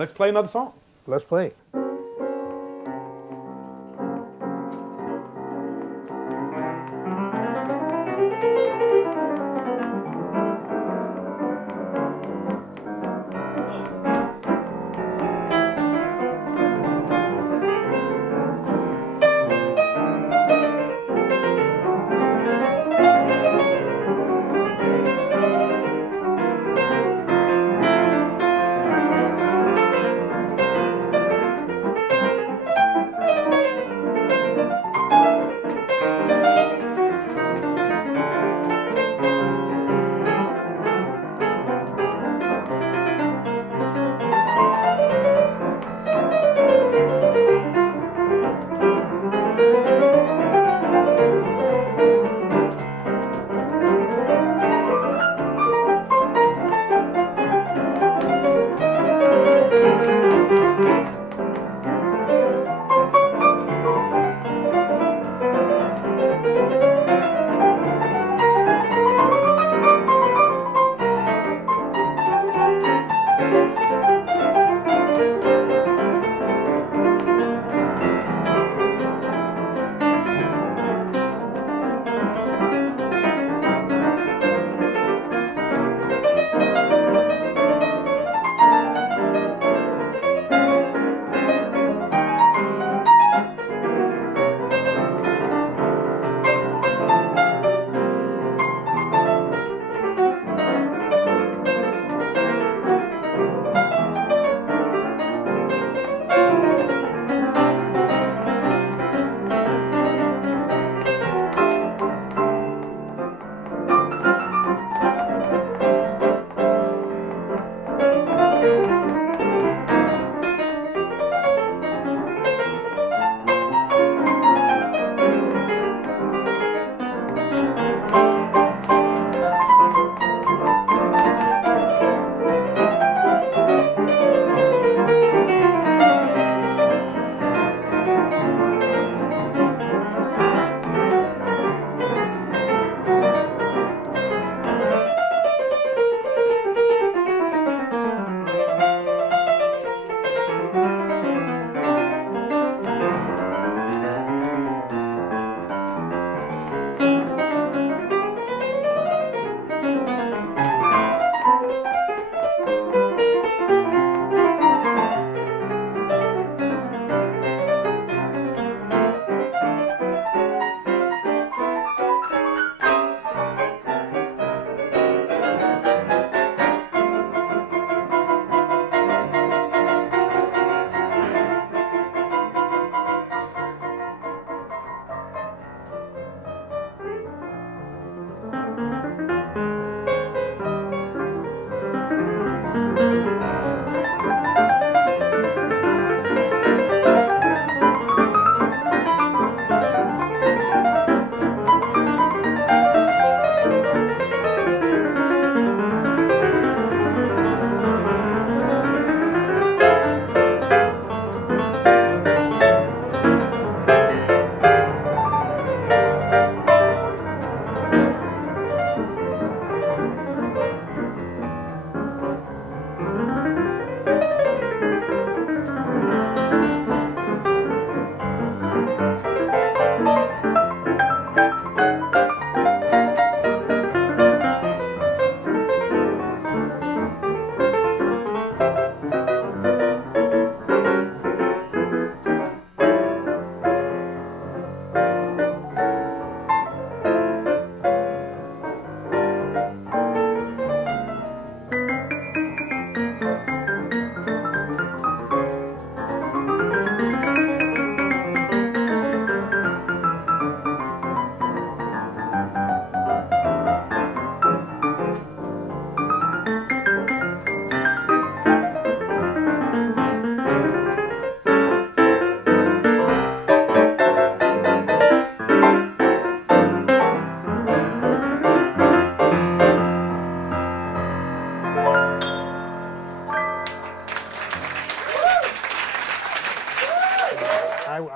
Let's play another song. Let's play.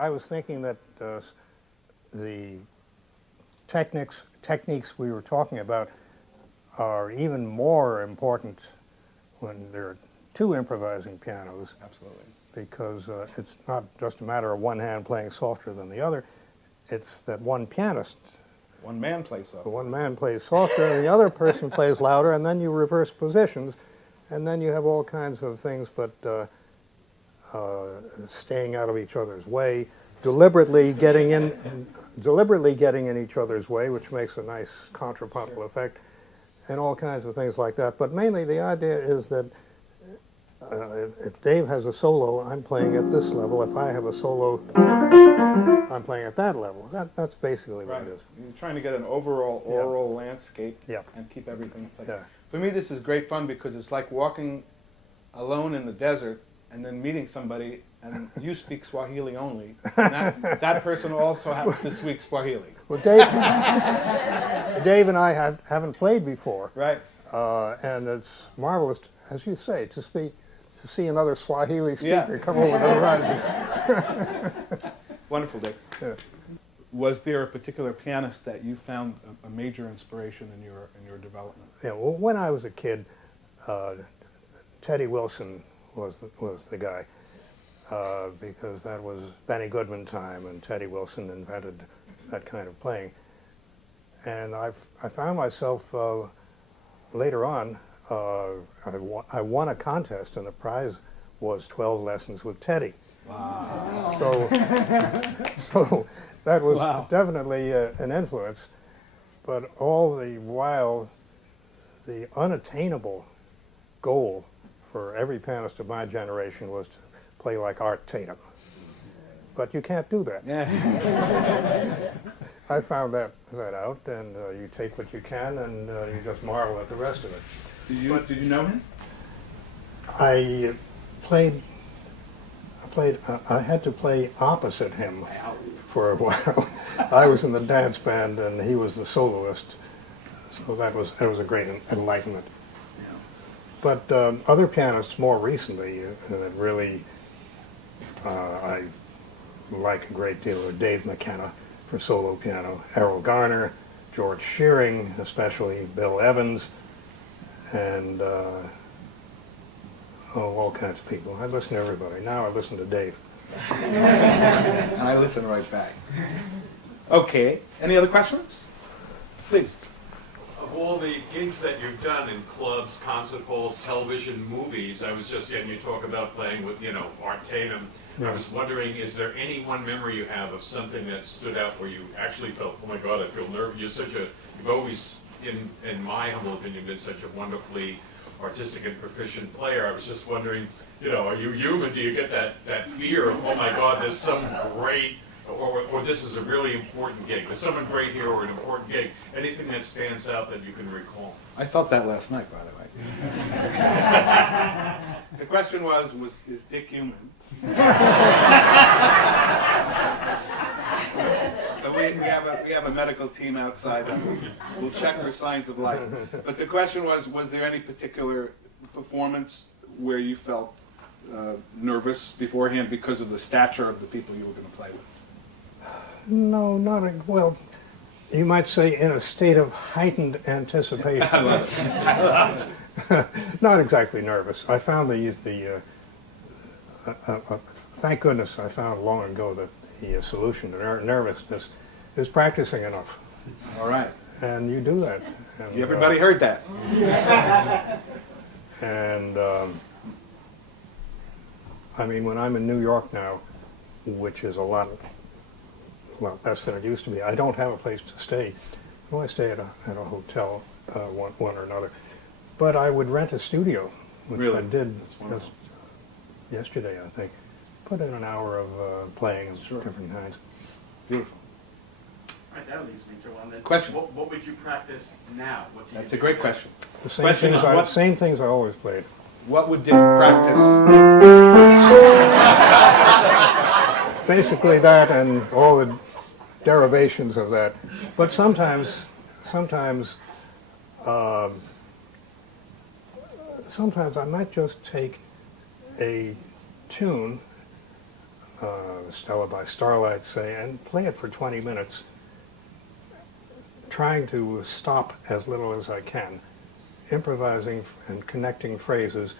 I was thinking that the techniques we were talking about are even more important when they're two improvising pianos. Absolutely. Because it's not just a matter of one hand playing softer than the other. It's that one pianist, One man plays softer. one man plays softer and the other person plays louder, and then you reverse positions, and then you have all kinds of things, but staying out of each other's way, deliberately getting in each other's way, which makes a nice contrapuntal effect, and all kinds of things like that. But mainly the idea is that if Dave has a solo, I'm playing at this level. If I have a solo, I'm playing at that level. That's basically what Right. it is. You're trying to get an overall aural landscape and keep everything in place. Yeah. For me, this is great fun because it's like walking alone in the desert and then meeting somebody and you speak Swahili only. And that person also happens to speak Swahili. Well, Dave and I haven't played before. Right. And it's marvelous, as you say, to see another Swahili speaker come over the horizon. Wonderful, Dave. Yeah. Was there a particular pianist that you found a major inspiration in your development? Yeah. Well, when I was a kid, Teddy Wilson was the guy, because that was Benny Goodman time, and Teddy Wilson invented that kind of playing. And I found myself later on. I won a contest, and the prize was 12 lessons with Teddy. Wow. So that was definitely an influence. But all the while, the unattainable goal for every pianist of my generation was to play like Art Tatum. But you can't do that. Yeah. I found that out, and you take what you can, and you just marvel at the rest of it. Did you know him? I had to play opposite him for a while. I was in the dance band and he was the soloist, so that was a great enlightenment. Yeah. But other pianists more recently that really I like a great deal are Dave McKenna for solo piano, Errol Garner, George Shearing, especially Bill Evans, and all kinds of people. I listen to everybody. Now I listen to Dave. And I listen right back. Okay. Any other questions? Please. Of all the gigs that you've done in clubs, concert halls, television, movies, I was just getting you talk about playing with, Art Tatum. Yeah. I was wondering, is there any one memory you have of something that stood out where you actually felt, oh my God, I feel nervous. You've always, in my humble opinion, been such a wonderfully artistic and proficient player. I was just wondering, are you human? Do you get that fear of, oh my God, there's some great, or this is a really important gig. There's someone great here or an important gig. Anything that stands out that you can recall? I felt that last night, by the way. The question was is Dick human? So we have a medical team outside and we'll check for signs of life. But the question was there any particular performance where you felt nervous beforehand because of the stature of the people you were going to play with? No, well, you might say in a state of heightened anticipation. I love it. Not exactly nervous. I found thank goodness I found long ago that the solution to nervousness is practicing enough. All right. And you do that. And, Everybody heard that. And I mean, when I'm in New York now, which is a lot less than it used to be, I don't have a place to stay. Well, I stay at a hotel, one or another. But I would rent a studio, which Really? I did That's just yesterday, I think. Put in an hour of playing of different kinds. Beautiful. All right, that leads me to one then. Question. What would you practice now? What do you That's do a great now? question. The same Question things, is what- same things I always played. What would Dick practice? Basically that and all the derivations of that. But sometimes I might just take a tune, Stella by Starlight, say, and play it for 20 minutes, trying to stop as little as I can, improvising and connecting phrases,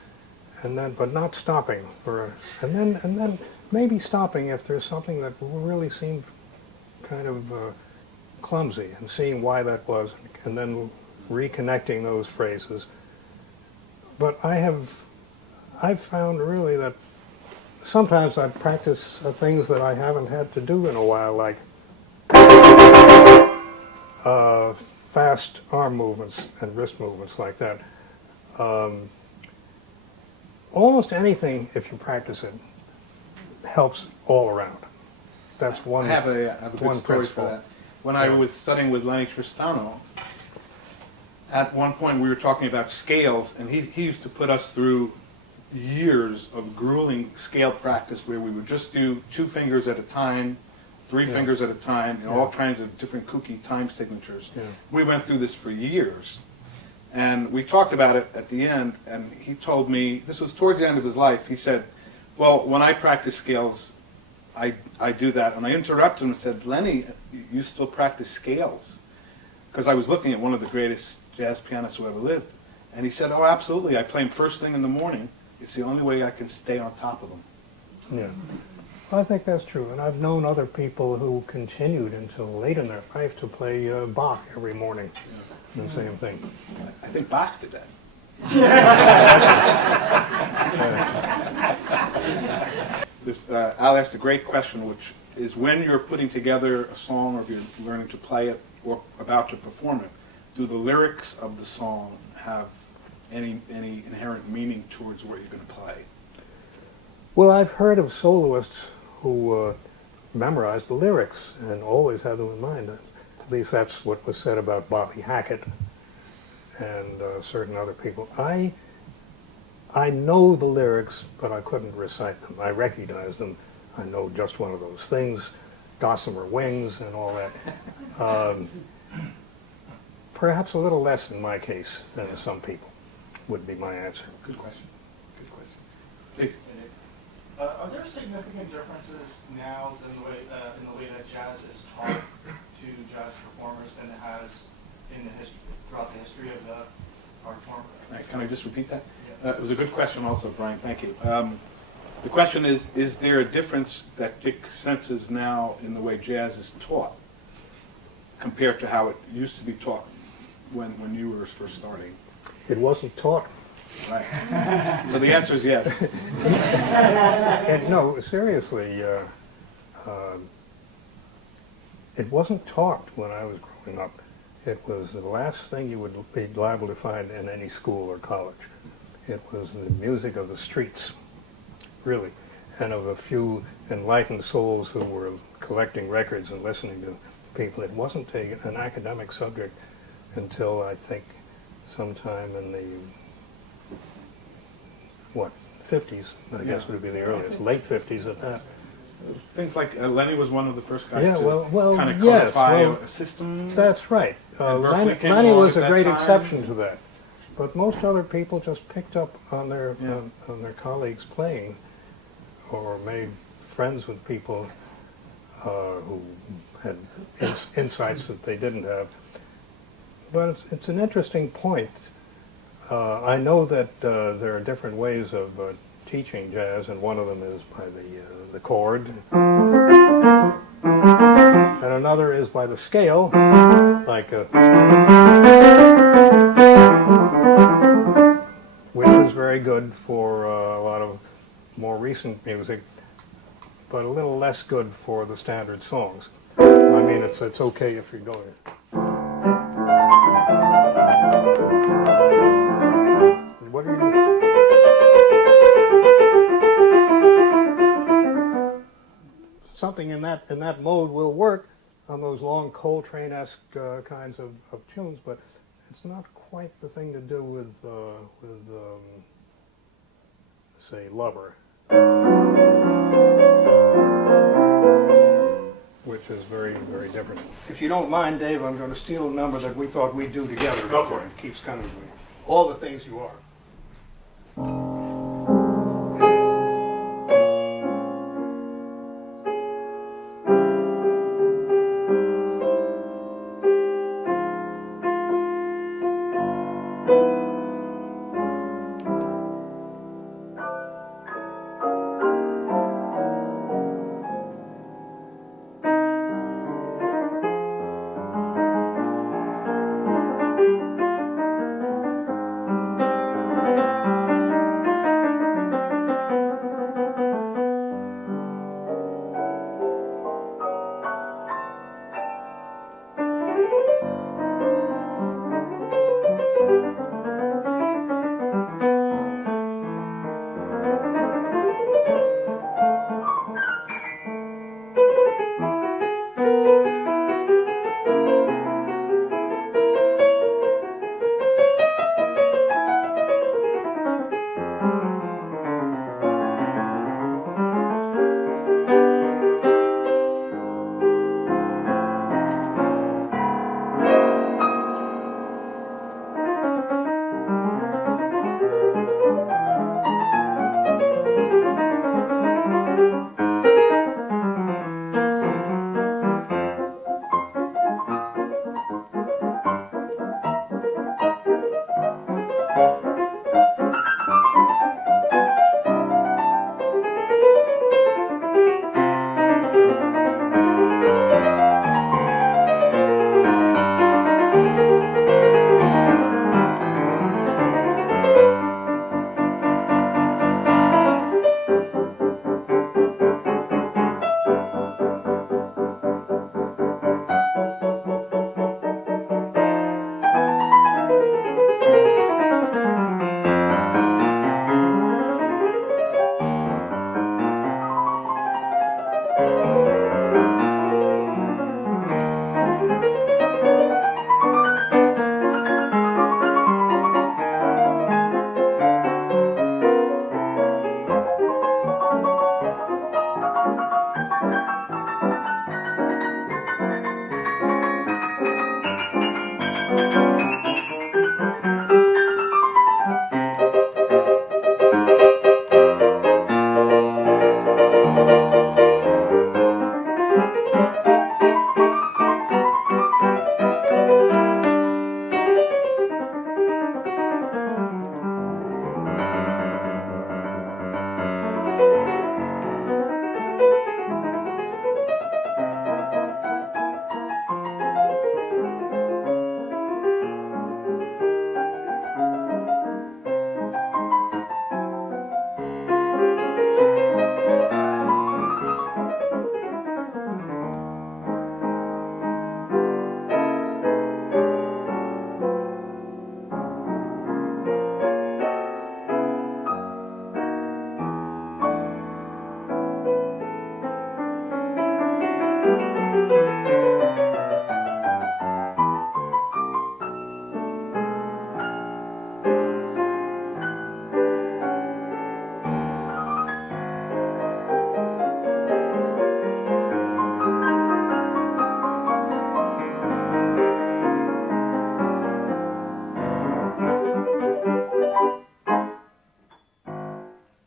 and then, but not stopping and then maybe stopping if there's something that really seemed kind of clumsy, and seeing why that was, and then reconnecting those phrases. But I've found really that sometimes I practice things that I haven't had to do in a while, like fast arm movements and wrist movements like that. Almost anything, if you practice it, helps all around. That's one. I have a good one story principle. for that. When I was studying with Lenny Tristano, at one point we were talking about scales, and he used to put us through years of grueling scale practice where we would just do 2 fingers at a time, 3 fingers at a time, and all kinds of different kooky time signatures. Yeah. We went through this for years. And we talked about it at the end, and he told me, this was towards the end of his life, he said, well, when I practice scales, I do that. And I interrupted him and said, Lenny, you still practice scales? Because I was looking at one of the greatest jazz pianists who ever lived. And he said, oh, absolutely. I play them first thing in the morning. It's the only way I can stay on top of them. Yeah. I think that's true. And I've known other people who continued until late in their life to play Bach every morning. The same thing. I think Bach did that. Al asked a great question, which is when you're putting together a song, or if you're learning to play it or about to perform it, do the lyrics of the song have any inherent meaning towards what you're going to play? Well, I've heard of soloists who memorize the lyrics and always have them in mind. At least that's what was said about Bobby Hackett and certain other people. I know the lyrics, but I couldn't recite them. I recognize them. I know just one of those things, gossamer wings and all that. Perhaps a little less in my case than some people would be my answer. Good question. Good question. Please. Are there significant differences now in the way that jazz is taught to jazz performers than it has in the throughout the history of the art form? Can I just repeat that? Yeah. It was a good question also, Brian. Thank you. The question is there a difference that Dick senses now in the way jazz is taught compared to how it used to be taught when you were first starting? It wasn't taught. Right. So the answer is yes. And no, seriously, it wasn't taught when I was growing up. It was the last thing you would be liable to find in any school or college. It was the music of the streets, really, and of a few enlightened souls who were collecting records and listening to people. It wasn't an academic subject until, I think, sometime in the 50s, I guess would be the earliest, late 50s at that. Things like Lenny was one of the first guys Yeah, to well, kind of yes, codify well, a system. That's right. And Berkeley Lenny came along was at a that great time. exception to that. But most other people just picked up on their Yeah. on their colleagues playing, or made friends with people who had insights that they didn't have. But it's an interesting point. I know that there are different ways of teaching jazz, and one of them is by the chord, and another is by the scale, like which is very good for a lot of more recent music, but a little less good for the standard songs. I mean, it's okay if you're going. What are you doing? Something in that mode will work on those long Coltrane-esque kinds of tunes, but it's not quite the thing to do with say, Lover, which is very, very different. If you don't mind, Dave, I'm going to steal a number that we thought we'd do together. Go for it. It keeps coming to me. All the Things You Are.